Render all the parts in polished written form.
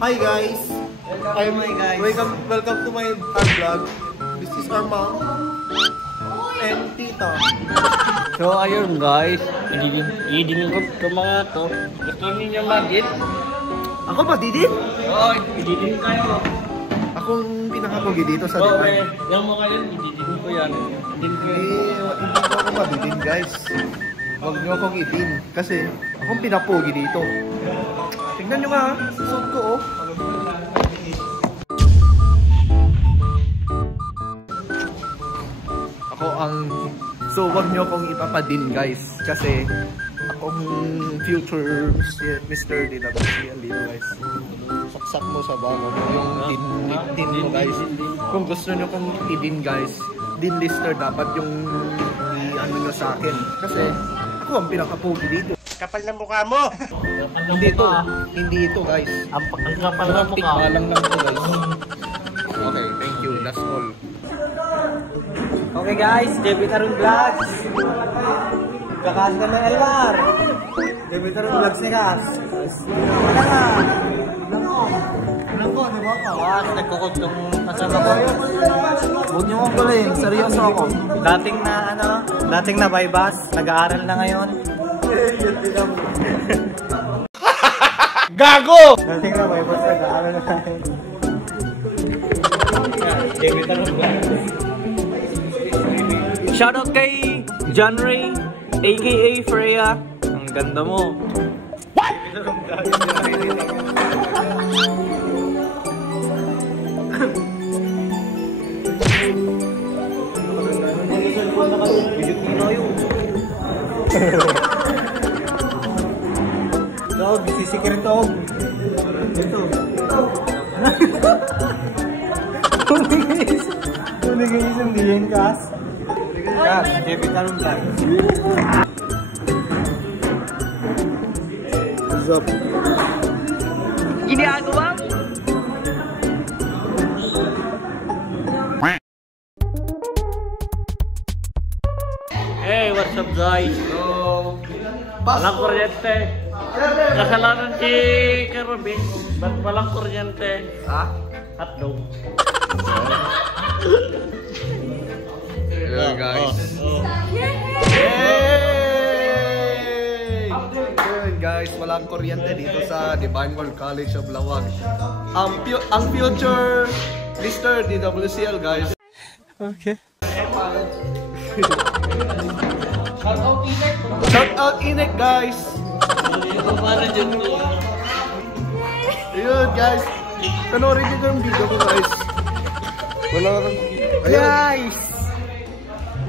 Hi guys! Welcome to my vlog. This is our mom and tita. So ayun guys, ididin ko itong mga to. Gusto ninyo mag-eat? Ako ba, didin? Oo, ididin kayo. Akong pinakapogi dito sa Dubai. Yung mga yun, ididin ko yan. Hindi ko ako mabidin guys. Huwag nyo akong idin. Kasi akong pinapogi dito. Tingnan nyo nga, suot ko oh. Ako ang... So huwag nyo akong ipapadin guys. Kasi akong future Mr. DWCL dito guys. Saksak mo sa bago yung din mo guys. Kung gusto nyo kong idin guys, din lister dapat yung ano nyo sa akin. Kasi ako ang pinakapogi dito. Kapal na mukha mo! Hindi ito guys. Ang kapal na mukha. Tikbalang lang ito guys. Okay, thank you. That's all. Okay guys, JB Tarun Vlogs. Kakas na may Elmar. JB Tarun Vlogs ni Kas. Langko, di ba ka? Nagkukot yung kasama ko. Huwag niyo mong kuling, seryoso ako. Dating na bypass, nag-aaral na ngayon. Gago! Dating na bypass, nag-aaral na ngayon. JB Tarun Vlogs. Shoutout kay John Ray, aka Freya. Ang ganda mo. What? Dog, sisikir dog. Ito. Tunigis ang diyan kas. Kas, JB Tarun Vlogs. What's up? Ginagawa? Hey, what's up guys? So, walang kuryente. Kasalanan si Kerubin. Ba't walang kuryente? Ha? Hotdog. Hello guys. Yay! Yun guys, walang kuryente dito sa Divine World College of Lawag. Ang future lister DWCL guys. Okay. Shout out Inek guys. Ayun guys. Panoorin nyo yung video ko guys. Wala kang... Guys!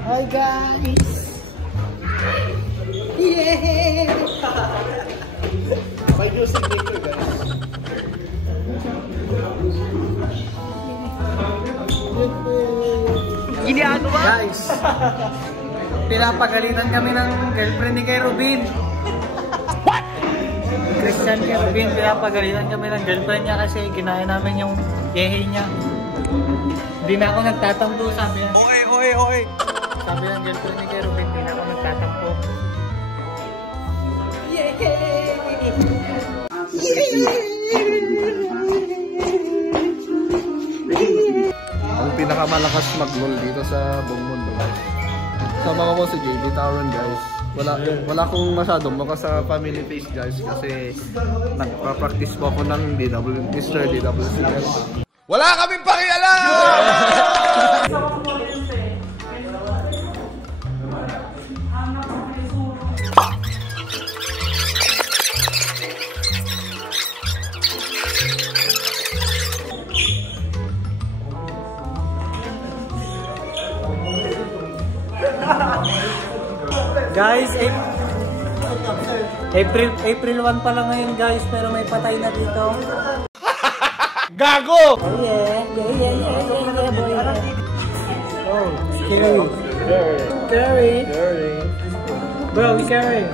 Hi guys! Yeah! May new signature guys. Ginagawa? Guys! Pinapagalitan kami ng girlfriend ni kay Rubin. What? Christian kay Rubin, pinapagalitan kami ng girlfriend niya kasi ginaya namin yung yehe niya. Hindi na ako nagtatampo, sabi niya. Oy! Sabi ng girlfriend ni kay Rubin, hindi na ako nagtatampo. Ang pinakamalakas mag-roll dito sa buong mundo guys. Sama ko si JB Tarun guys. Wala akong masyadong mukha sa family face guys kasi nagpa-practice po ako ng Mr. DWCL. Wala kaming pakialam! Guys, April 1 pa lang ngayon guys, pero may patay na dito. Gago! Oh yeah, boy. Oh, scary. Bro, we scary.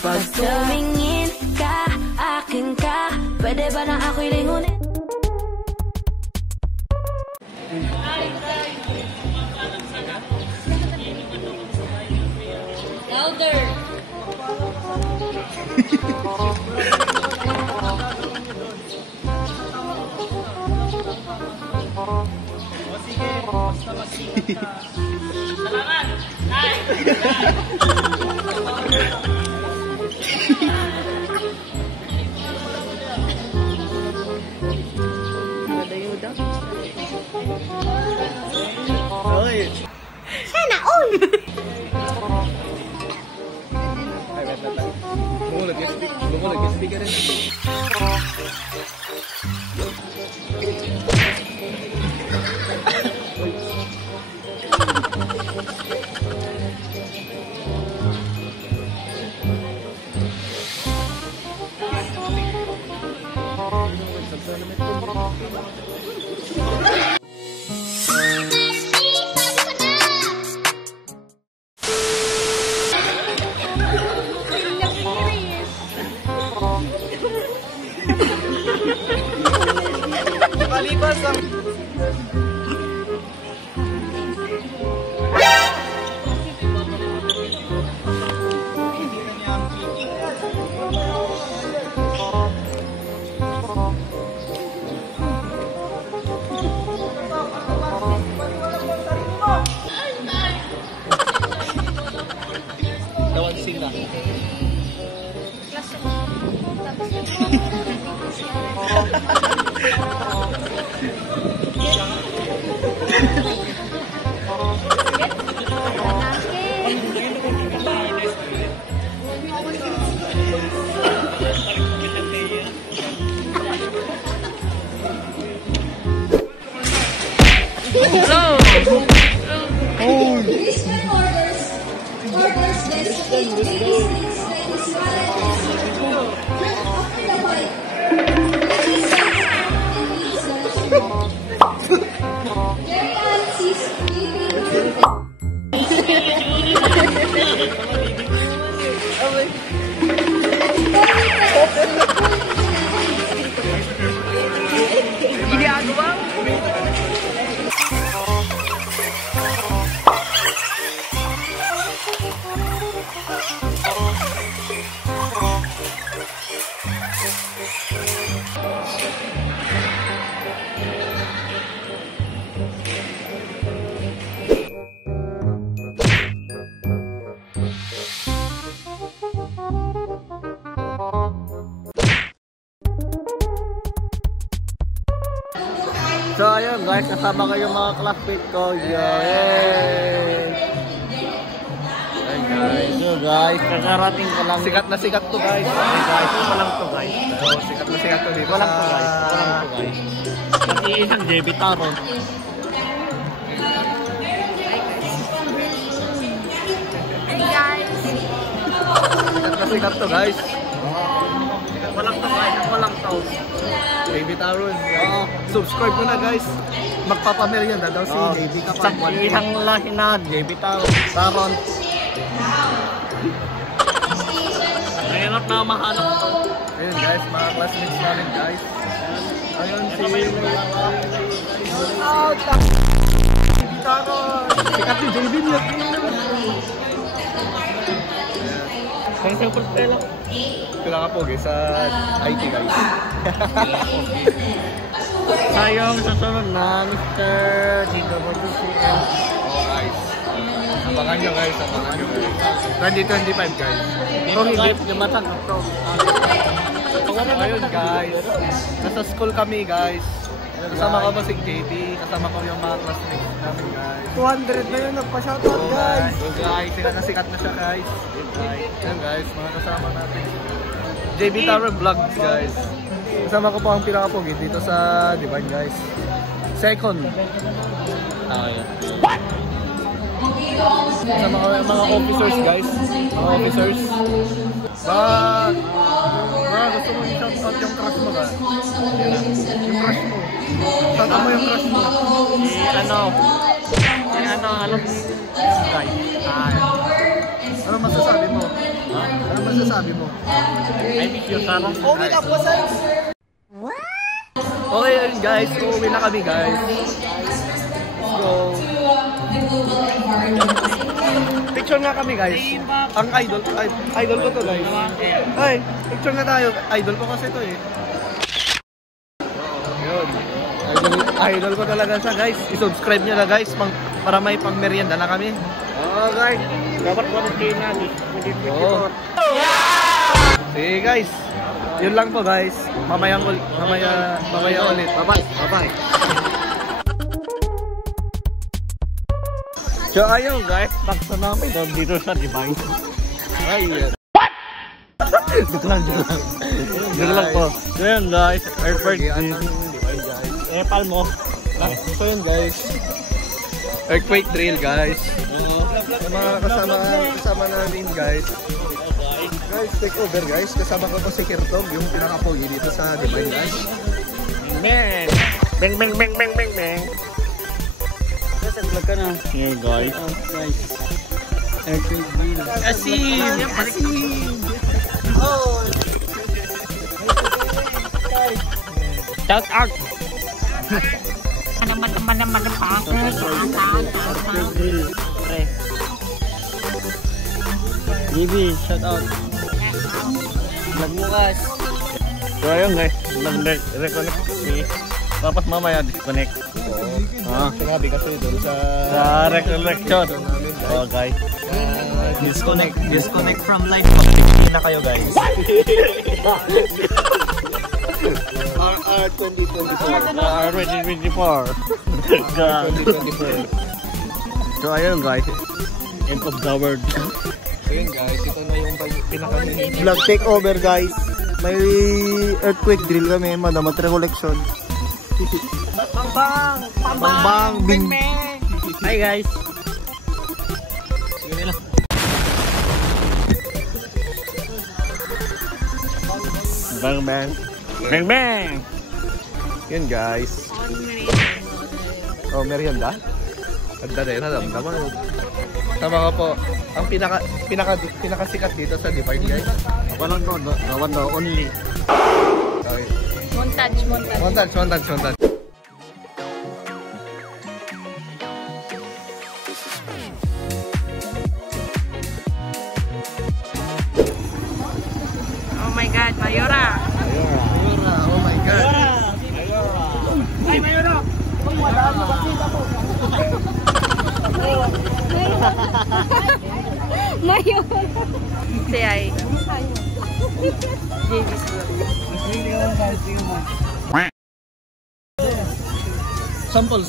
Pag tumingin ka, akin ka, pwede ba na ako'y lingunin? Louder! Salamat! Nay! Ayuda. Oy! Sana all! Ay, wait. Lumulag yung speaker rin. Palibas ang... Dawan sila. So ayun guys, kasama ko yung mga classmate ko. Yay! Ayun guys. So guys, kakarating ko lang. Sikat na sikat to guys. Ayun guys, ito lang to guys. So sikat na sikat to dito. Walang to guys. Walang to guys. Pati isang JB Taron. Hey guys! Sikat na sikat to guys. Walang to guys, walang to. JB Taron. Subscribe ko na guys. Magpapamerienda daw si JB kapag Isang lahi na JB Taron. Mahirap na mahanap to. Ayun guys, mga classmates namin guys. Ayun si JB Taron. Sikat si JB niya. Kaya sa pagpela. Kailangan ka pogi sa IT guys. Sayang sa sunod na Mr. DWCM. Oh guys. Abangan nyo guys, abangan nyo guys. 2025 guys. Ito hindi lumatang ito. Ayun guys. Nasa school kami guys. Kasama ko ba si JB, kasama ko yung mga classmates namin guys. 200 na yun, nagpa-shoutout guys. So guys, sikat na siya guys. Ayun guys, mga kasama natin. JB Taron Vlogs guys. Kasama ko po ang pinakapogi dito sa Divine guys. Second. Kasama ko yung mga officers guys. Mga officers. Gusto mo i-shoutout yung crush mo guys? Yung crush mo. Shoutout mo yung crush mo. Guys. Ano masasabi mo? Ano masasabi mo? I miss you, Sarah. Okay na po sir. Okay yun guys, uuwi na kami guys. So, picture nga kami guys. Ang idol ko to guys. Ay, picture nga tayo. Idol ko kasi to eh. Yun. Idol ko talaga siya guys. I-subscribe nyo na guys para may pang merienda na kami. Oh guys, dapat quarantine na. Oo. Sige guys. Yun lang po guys. Mamaya ulit. Bye-bye. So ayun guys, taksa namin dito sa Divine. Ay, Joke lang po. So yun guys, airport Divine guys. Palmo. So yun guys. Earthquake drill guys. Mga kasama namin guys. Guys, take over guys. Kasama ko po si Kirtog, yung pinaka-pogi dito sa Divine guys. Bang! Bang! Vlog ka na. Hey guys. Guys. Aircraft wheel. Asin! Oh! Shout out! Pre. GB, shout out. Vlog mo guys. So ayun guys, nag-reconnect si tapos mamaya disconnect. Sinabi kasi doon sa recollection. Oh guys. Disconnect from live. Pag-15 na kayo guys. R2024. So ayun guys, end of the world. So yun guys, ito na yung pinaka-mini Vlog takeover guys. May earthquake drill kami, madamat recollection. Bang bing. Hi guys. Bang! Yun guys. Oh, merienda? Ganda rin, nadamdaman. Tama ka po. Ang pinakasikat dito sa Divine guys. Ako lang to, gawan daw only. Okay. Montage. Oh my God, Mayora! Oh my God. Ay, Mayora! Mayora! Si ay. JV's vlog. Sample.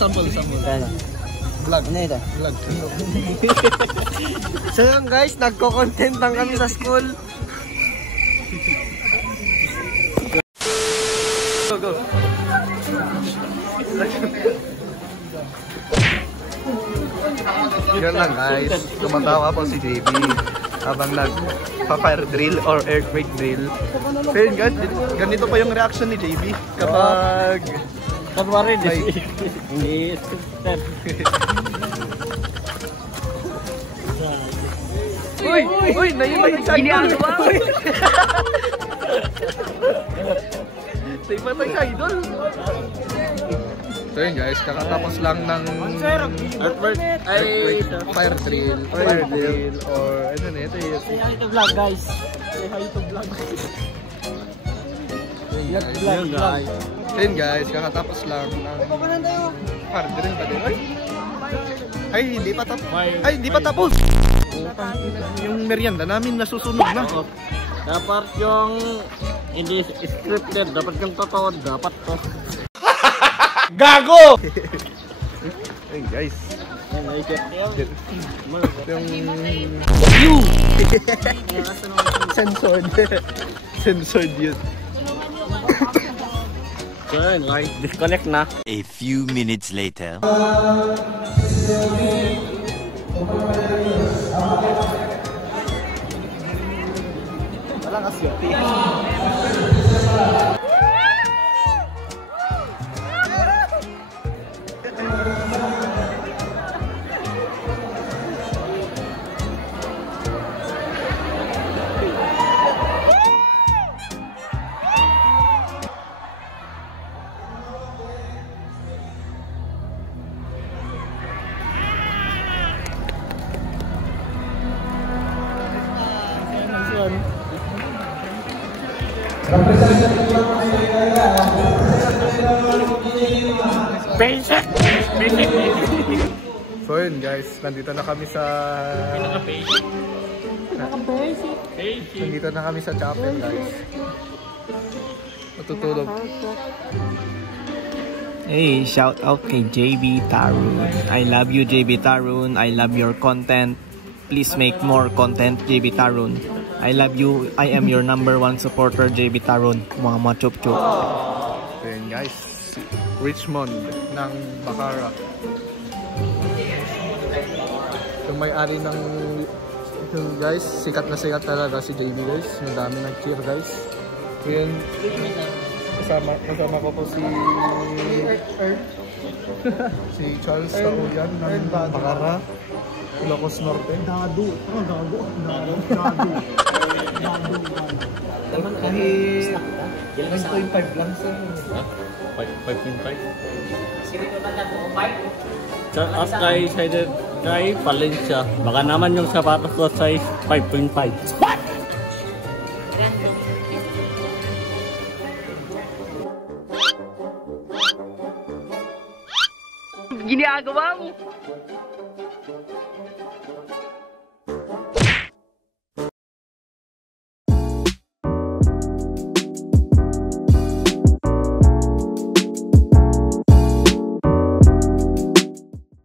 Vlog. Ano ito? Vlog. So yun guys, nagko-content lang kami sa school. Go. Yun lang guys. Tumatawa po si JB habang nagpa-fire drill or earthquake drill. So yun guys, ganito pa yung reaction ni JB kapag Kunwari, Ay. hindi scripted. Uy, naimatay sa idol. Naimatay sa idol. So yun guys, kakatapos lang ng fire drill or ano na ito yun. Say hi to vlog guys. Yun guys. Yun guys, kakatapos lang ng fire drill pa din. Ay, hindi pa tapos. Yung merienda namin nasusunod na. Dapat yung hindi scripted, dapat yung totoo, dapat to. Gago! Ayun guys. You! Censored yun. So yun, like, disconnect na. A few minutes later. Walang asyati. Basic! Basic! So yun guys, nandito na kami sa... Pinaka-basic. Pinaka-basic. Basic. Nandito na kami sa chapel guys. Matutulog. Hey, shout out kay JB Tarun. I love you, JB Tarun. I love your content. Please make more content, JB Tarun. I love you. I am your #1 supporter, JB Tarun. Mga chup chup. So yun guys, Richmond ng Bacara. Yung may-ari ng yung guys, sikat na sikat talaga si JB guys. Madami nag-cheer guys. Yun, kasama ko po si si Charles Tauyan ng Bacara, Ilocos Norte. Dado. Kahit 1.5 lang sa 5.5? Shout out kay Valencia. Baka naman yung sapatos ko size 5.5. What? Ginagawa mo?